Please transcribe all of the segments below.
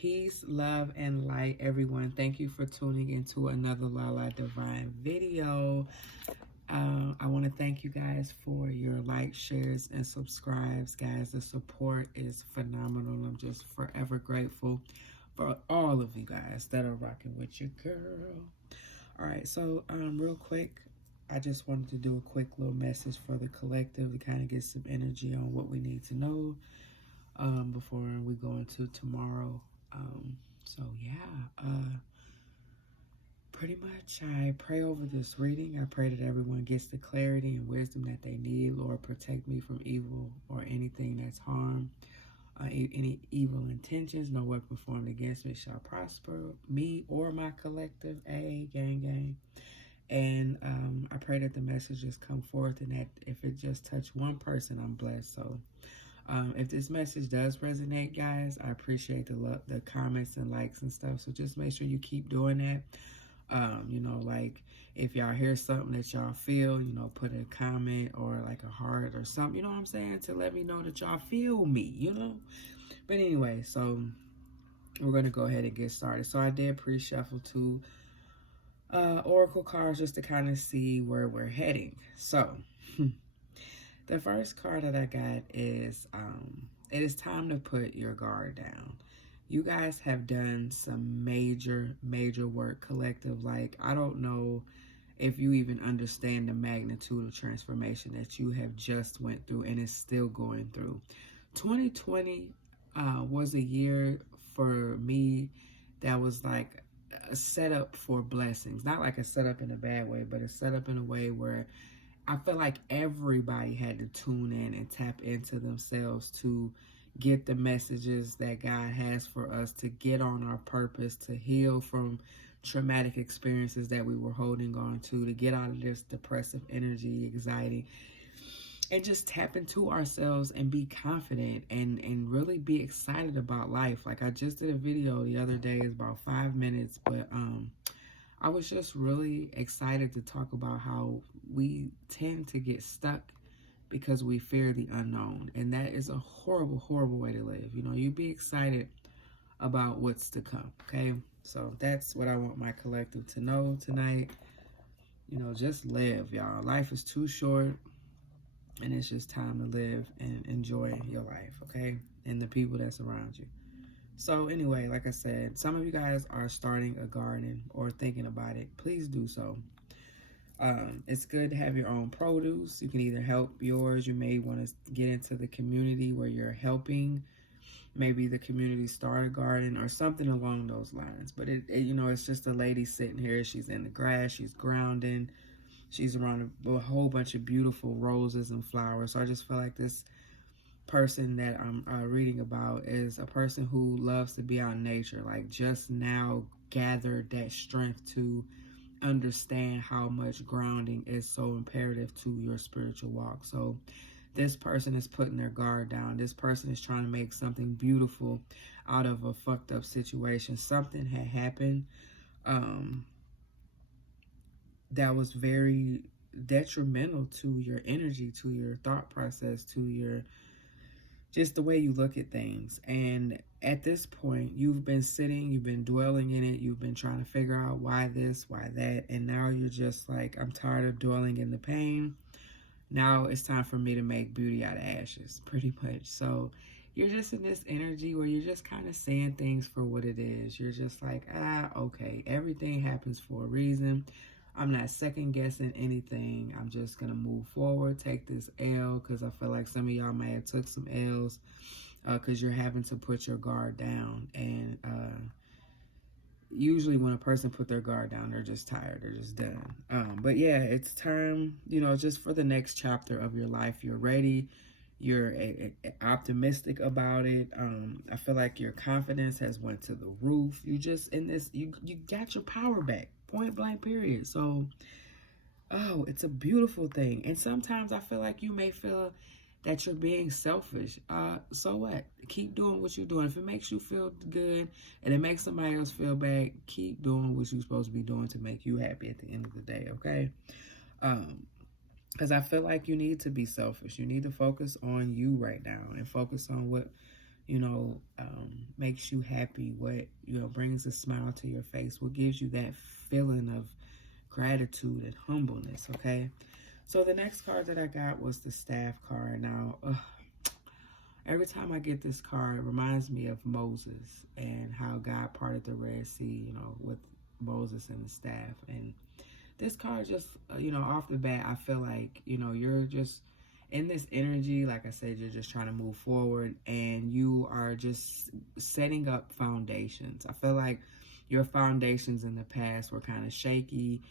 Peace, love, and light, everyone. Thank you for tuning into another Lala Divine video. I want to thank you guys for your likes, shares, and subscribes, guys. The support is phenomenal. I'm just forever grateful for all of you guys that are rocking with your girl. All right, so real quick, I just wanted to do a quick little message for the collective to kind of get some energy on what we need to know before we go into tomorrow. So yeah, pretty much I pray over this reading. I pray that everyone gets the clarity and wisdom that they need. Lord, protect me from evil or anything that's harm. Any evil intentions, no weapon formed against me shall prosper, me or my collective. Gang. And I pray that the messages come forth and that if it just touch one person, I'm blessed. So if this message does resonate, guys, I appreciate the comments and likes and stuff. So just make sure you keep doing that. Like if y'all hear something that y'all feel, put a comment or like a heart or something, you know what I'm saying? To let me know that y'all feel me, But anyway, so we're going to go ahead and get started. So I did pre-shuffle two oracle cards just to kind of see where we're heading. So the first card that I got is, it is time to put your guard down. You guys have done some major work, collective. Like, I don't know if you even understand the magnitude of transformation that you have just went through and is still going through. 2020 was a year for me that was like a setup for blessings. Not like a setup in a bad way, but a setup in a way where I feel like everybody had to tune in and tap into themselves to get the messages that God has for us, to get on our purpose, to heal from traumatic experiences that we were holding on to get out of this depressive energy, anxiety, and just tap into ourselves and be confident and really be excited about life. Like I just did a video the other day, it's about 5 minutes, but I was just really excited to talk about how we tend to get stuck because we fear the unknown. And that is a horrible way to live. You be excited about what's to come, okay? So that's what I want my collective to know tonight. Just live, y'all. Life is too short, and it's just time to live and enjoy your life, okay? And the people that's around you. So anyway, like I said, some of you guys are starting a garden or thinking about it. Please do so. It's good to have your own produce. You can either help yours. You may want to get into the community where you're helping. Maybe the community start a garden or something along those lines. But it's just a lady sitting here. She's in the grass. She's grounding. She's around a whole bunch of beautiful roses and flowers. So I just feel like this person that I'm reading about is a person who loves to be out in nature, like just now gathered that strength to understand how much grounding is so imperative to your spiritual walk. So this person is putting their guard down. This person is trying to make something beautiful out of a fucked up situation. Something had happened that was very detrimental to your energy, to your thought process, to your just the way you look at things. And at this point, you've been sitting, you've been dwelling in it, you've been trying to figure out why this, why that, and now you're just like, I'm tired of dwelling in the pain. Now it's time for me to make beauty out of ashes, pretty much. So you're just in this energy where you're just kind of seeing things for what it is. You're just like, okay, everything happens for a reason. I'm not second guessing anything. I'm just going to move forward, take this L, because I feel like some of y'all may have took some L's because you're having to put your guard down. And usually when a person put their guard down, they're just tired. They're just done. But yeah, it's time, just for the next chapter of your life. You're ready. You're optimistic about it. I feel like your confidence has went to the roof. You just in this, you got your power back. Point blank, period. So, it's a beautiful thing. And sometimes I feel like you may feel that you're being selfish. So what? Keep doing what you're doing. If it makes you feel good and it makes somebody else feel bad, keep doing what you're supposed to be doing to make you happy at the end of the day, okay? Because I feel like you need to be selfish. You need to focus on you right now and focus on what makes you happy, what, brings a smile to your face, what gives you that feeling of gratitude and humbleness, okay? So the next card that I got was the staff card. Now, every time I get this card, it reminds me of Moses and how God parted the Red Sea, with Moses and the staff. And this card just, off the bat, I feel like, you're just in this energy. Like I said, you're just trying to move forward and you are just setting up foundations. I feel like your foundations in the past were kind of shaky.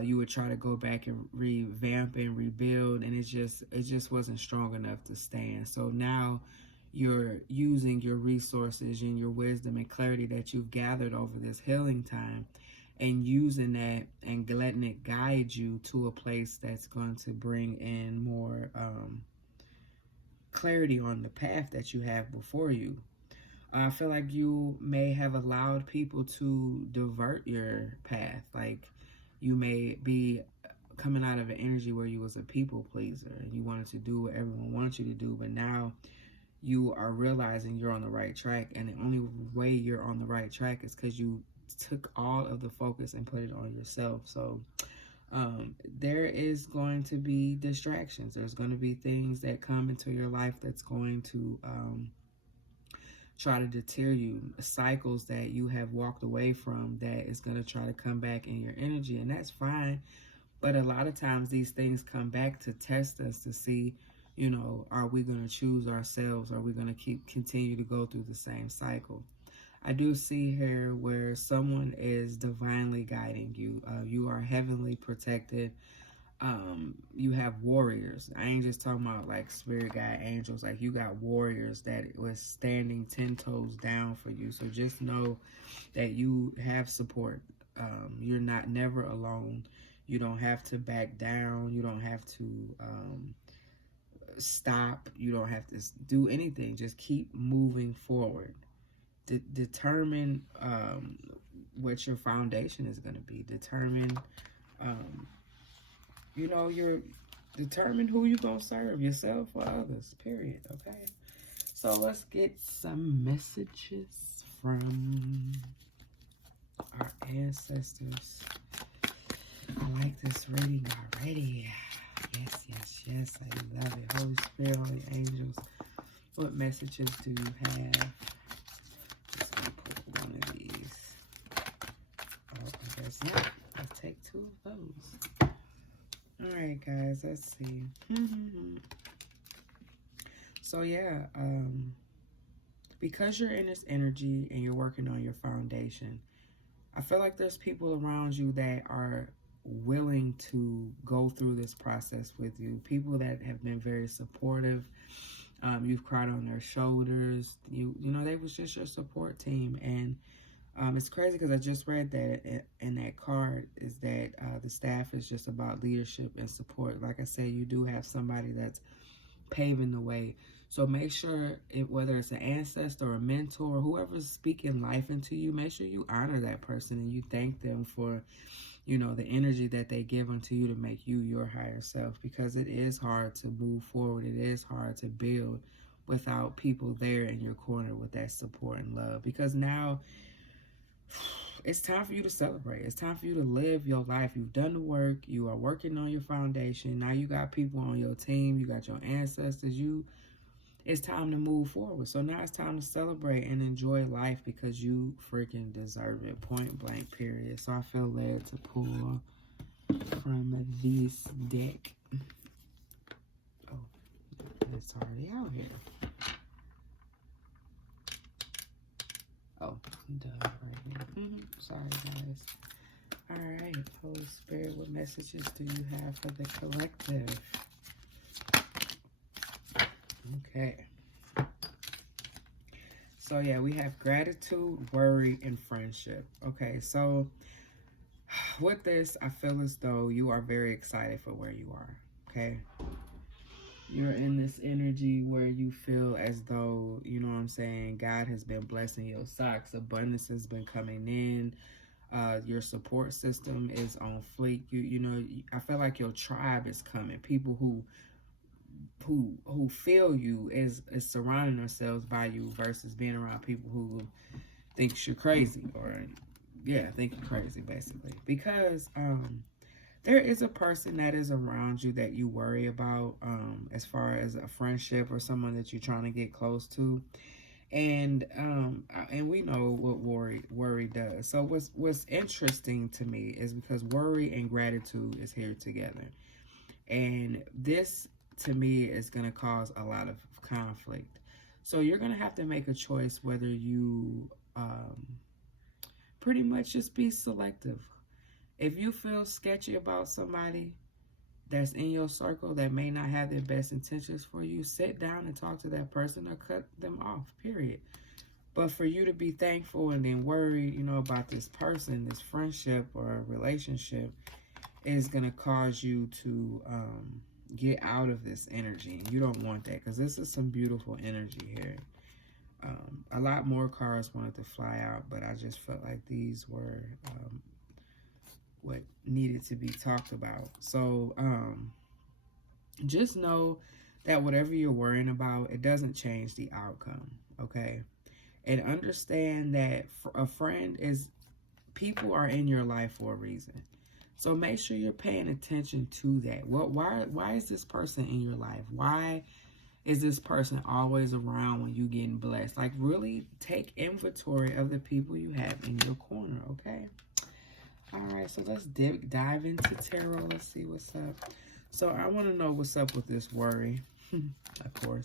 You would try to go back and revamp and rebuild, and it just wasn't strong enough to stand. So now you're using your resources and your wisdom and clarity that you've gathered over this healing time, and using that and letting it guide you to a place that's going to bring in more clarity on the path that you have before you. I feel like you may have allowed people to divert your path. Like, you may be coming out of an energy where you was a people pleaser and you wanted to do what everyone wants you to do, but now you are realizing you're on the right track, and the only way you're on the right track is because you took all of the focus and put it on yourself. So there is going to be distractions. There's going to be things that come into your life that's going to try to deter you, cycles that you have walked away from that is going to try to come back in your energy, and that's fine. But a lot of times these things come back to test us, to see, are we going to choose ourselves? Are we going to continue to go through the same cycle? I do see here where someone is divinely guiding you. You are heavenly protected. You have warriors. I ain't just talking about like spirit guide angels. Like, you got warriors that was standing 10 toes down for you. So just know that you have support. You're never alone. You don't have to back down. You don't have to stop. You don't have to do anything. Just keep moving forward. Determine what your foundation is going to be. Determine you're determine who you're going to serve, yourself or others, period, okay? So let's get some messages from our ancestors. I like this reading already. Yes, I love it. Holy Spirit, Holy Angels, what messages do you have? Just going to pull one of these. Oh, I guess not. Let's take two of those. All right, guys, let's see. So yeah, because you're in this energy and you're working on your foundation, I feel like there's people around you that are willing to go through this process with you. People that have been very supportive. You've cried on their shoulders. They was just your support team. And it's crazy because I just read that in that card is that the staff is just about leadership and support. Like I said, you do have somebody that's paving the way. So make sure, whether it's an ancestor or a mentor, or whoever's speaking life into you, make sure you honor that person and you thank them for, the energy that they give unto you to make you your higher self. Because it is hard to move forward. It is hard to build without people there in your corner with that support and love. Because now it's time for you to celebrate. It's time for you to live your life. You've done the work. You are working on your foundation. Now you got people on your team. You got your ancestors. It's time to move forward. So now it's time to celebrate and enjoy life because you freaking deserve it. Point blank, period. So I feel led to pull from this deck. Oh, it's already out here. Oh, duh, right here. Sorry, guys. All right, Holy Spirit, what messages do you have for the collective? Okay. So, yeah, we have gratitude, worry, and friendship. Okay, so with this, I feel as though you are very excited for where you are, okay? You're in this energy where you feel as though, God has been blessing your socks. Abundance has been coming in. Your support system is on fleek. I feel like your tribe is coming. People who who feel you is surrounding themselves by you versus being around people who thinks you're crazy, or yeah, think you're crazy basically. Because there is a person that is around you that you worry about, as far as a friendship or someone that you're trying to get close to. And we know what worry does. So what's interesting to me is because worry and gratitude is here together. And this to me is going to cause a lot of conflict. So you're going to have to make a choice whether you pretty much just be selective. If you feel sketchy about somebody that's in your circle that may not have their best intentions for you, sit down and talk to that person or cut them off, period. But for you to be thankful and then worry, about this person, this friendship or relationship, is going to cause you to get out of this energy. And you don't want that, because this is some beautiful energy here. A lot more cards wanted to fly out, but I just felt like these were what needed to be talked about. So just know that whatever you're worrying about, it doesn't change the outcome, okay? And understand that a friend is, people are in your life for a reason. So make sure you're paying attention to that. Why is this person in your life? Why is this person always around when you getting blessed? Like, really take inventory of the people you have in your corner, okay? All right, so let's dive into tarot. Let's see what's up. So I want to know what's up with this worry, of course.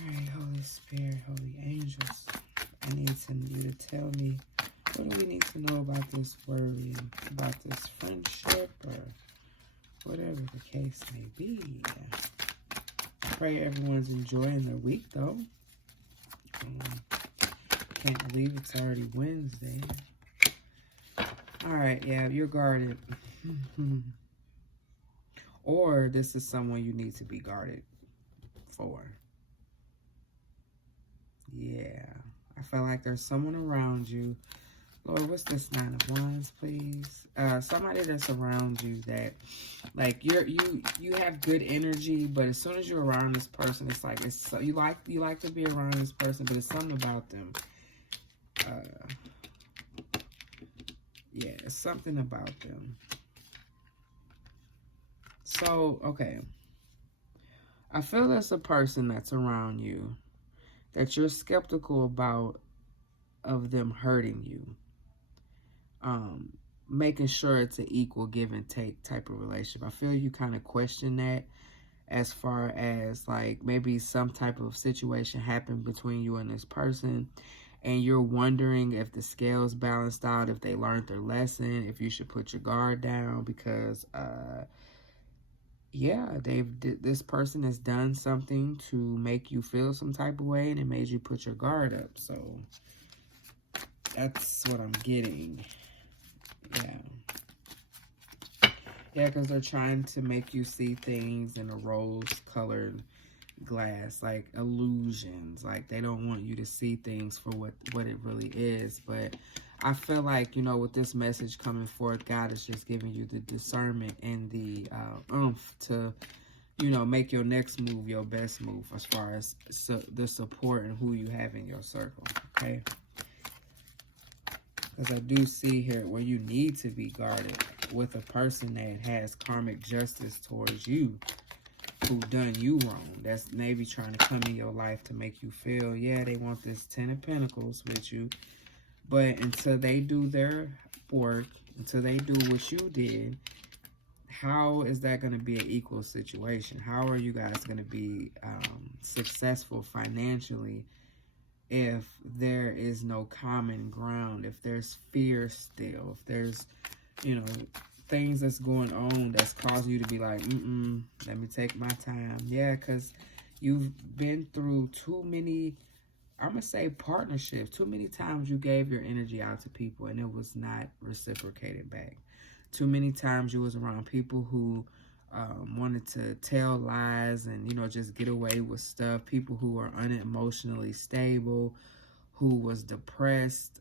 All right, Holy Spirit, Holy Angels, I need you to tell me, what do we need to know about this worry, about this friendship, or whatever the case may be. I pray everyone's enjoying their week, though. Can't believe it's already Wednesday. All right, yeah, you're guarded. Or this is someone you need to be guarded for. Yeah, I feel like there's someone around you. Lord, what's this 9 of Wands, please? Somebody that's around you that, like, you have good energy, but as soon as you're around this person, it's like you like to be around this person, but it's something about them. Yeah, it's something about them. So, okay. I feel there's a person that's around you that you're skeptical about of them hurting you. Making sure it's an equal give and take type of relationship. I feel you kind of question that, as far as like maybe some type of situation happened between you and this person, and you're wondering if the scales balanced out, if they learned their lesson, if you should put your guard down, because yeah, this person has done something to make you feel some type of way, and it made you put your guard up. So that's what I'm getting. Yeah, because they're trying to make you see things in a rose-colored glass, like illusions. Like, they don't want you to see things for what it really is. But I feel like, with this message coming forth, God is just giving you the discernment and the oomph to, make your next move your best move, as far as the support and who you have in your circle, okay? Because I do see here where you need to be guarded with a person that has karmic justice towards you, who done you wrong. That's maybe trying to come in your life to make you feel, yeah, they want this 10 of Pentacles with you. But until they do their work, until they do what you did, how is that going to be an equal situation? How are you guys going to be successful financially if there is no common ground, if there's fear still, if there's, things that's going on that's causing you to be like, let me take my time. Yeah, because you've been through too many, I'm going to say partnerships. Too many times you gave your energy out to people and it was not reciprocated back. Too many times you was around people who wanted to tell lies and, just get away with stuff. People who are unemotionally stable, who was depressed,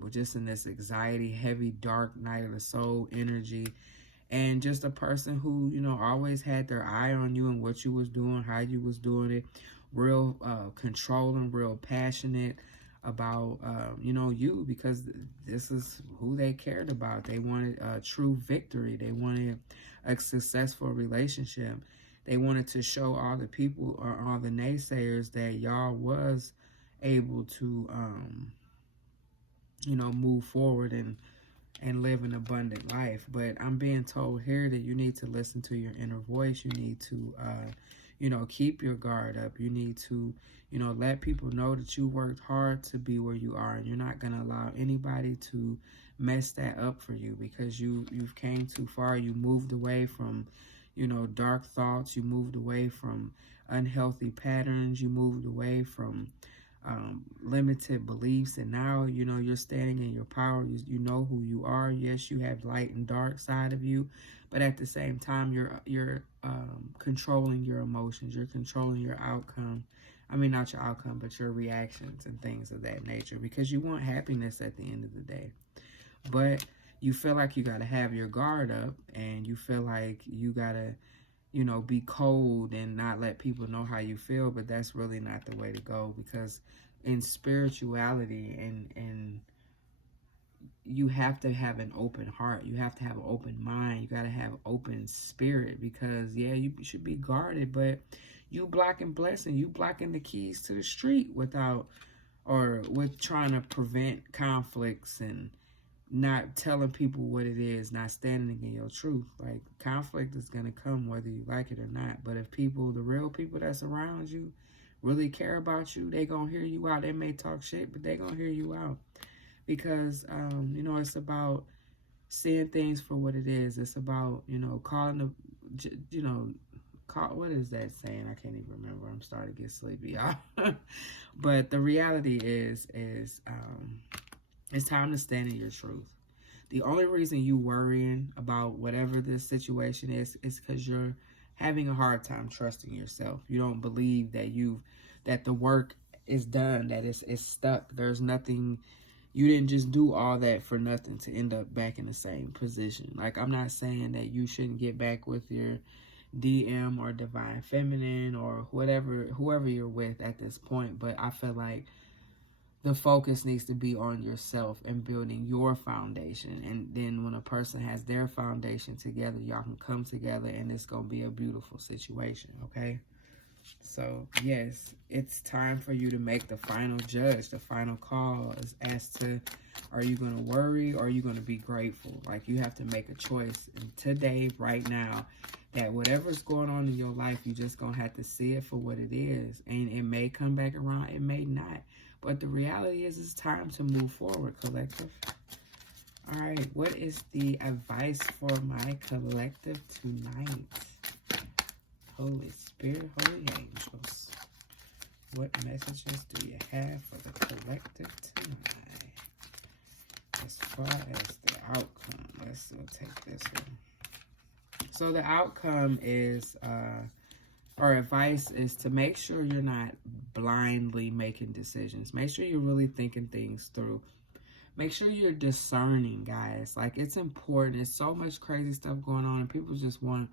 were just in this anxiety, heavy, dark night of the soul energy. and just a person who, you know, always had their eye on you and what you was doing, how you was doing it, real controlling, real passionate about, you know, you, because this is who they cared about. They wanted a true victory. They wanted a successful relationship. They wanted to show all the people or all the naysayers that y'all was able to, you know, move forward and live an abundant life. But I'm being told here that you need to listen to your inner voice. You need to, you know, keep your guard up. You need to, you know, let people know that you worked hard to be where you are, and you're not going to allow anybody to mess that up for you, because you've came too far. You moved away from, you know, dark thoughts. You moved away from unhealthy patterns. You moved away from limited beliefs, and now, you know, you're standing in your power. You know who you are. Yes, you have light and dark side of you, but at the same time, you're controlling your emotions. You're controlling your outcome. I mean, not your outcome, but your reactions and things of that nature, because you want happiness at the end of the day. But you feel like you got to have your guard up, and you feel like you got to, you know, be cold and not let people know how you feel. But that's really not the way to go, because in spirituality and you have to have an open heart. You have to have an open mind. You got to have open spirit, because yeah, you should be guarded, but you blocking blessing. You blocking the keys to the street without, or with trying to prevent conflicts and not telling people what it is, not standing in your truth. Like, conflict is going to come whether you like it or not. But if people, the real people that's around you, really care about you, they going to hear you out. They may talk shit, but they going to hear you out. Because, you know, it's about seeing things for what it is. It's about, you know, calling the, you know, what is that saying? I can't even remember. I'm starting to get sleepy, y'all. But the reality is it's time to stand in your truth. The only reason you worrying about whatever this situation is because you're having a hard time trusting yourself. You don't believe that the work is done, that it's stuck. There's nothing. You didn't just do all that for nothing to end up back in the same position. Like, I'm not saying that you shouldn't get back with your DM or divine feminine or whoever you're with at this point, but I feel like the focus needs to be on yourself and building your foundation. And then when a person has their foundation together, y'all can come together and it's going to be a beautiful situation, okay? So, yes, it's time for you to make the final judge, the final call as to, are you going to worry or are you going to be grateful? Like, you have to make a choice today, right now, that whatever's going on in your life, you just going to have to see it for what it is. And it may come back around, it may not. But the reality is, it's time to move forward, collective. All right, what is the advice for my collective tonight? Holy Spirit, holy angels, what messages do you have for the collective tonight? As far as the outcome, let's take this one. So the outcome is, or advice is to make sure you're not blindly making decisions. Make sure you're really thinking things through. Make sure you're discerning, guys. Like, it's important. There's so much crazy stuff going on, and people just want,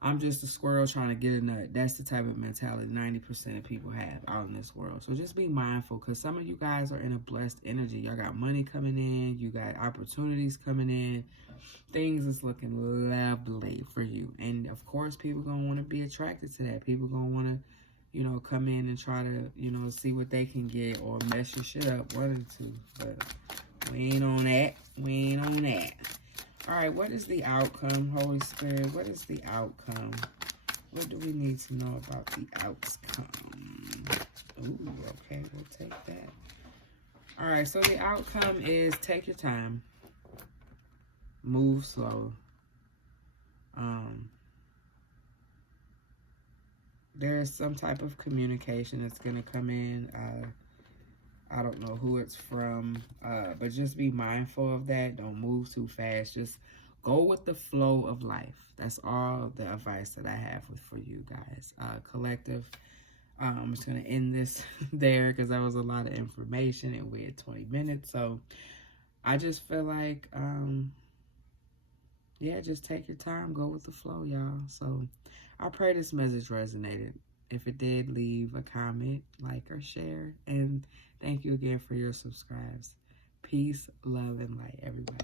I'm just a squirrel trying to get a nut. That's the type of mentality 90% of people have out in this world. So just be mindful, because some of you guys are in a blessed energy. Y'all got money coming in. You got opportunities coming in. Things is looking lovely for you. And, of course, people going to want to be attracted to that. People going to want to, you know, come in and try to, you know, see what they can get or mess your shit up. One or two. But we ain't on that. We ain't on that. All right, what is the outcome, Holy Spirit? What is the outcome? What do we need to know about the outcome? Ooh, okay, we'll take that. All right, so the outcome is take your time. Move slow. There's some type of communication that's going to come in. I don't know who it's from, but just be mindful of that. Don't move too fast. Just go with the flow of life. That's all the advice that I have for you guys. Collective, I'm just going to end this there because that was a lot of information and we had 20 minutes. So I just feel like yeah, just take your time, go with the flow, y'all. So I pray this message resonated. If it did, leave a comment, like, or share. And thank you again for your subscribes. Peace, love, and light, everybody.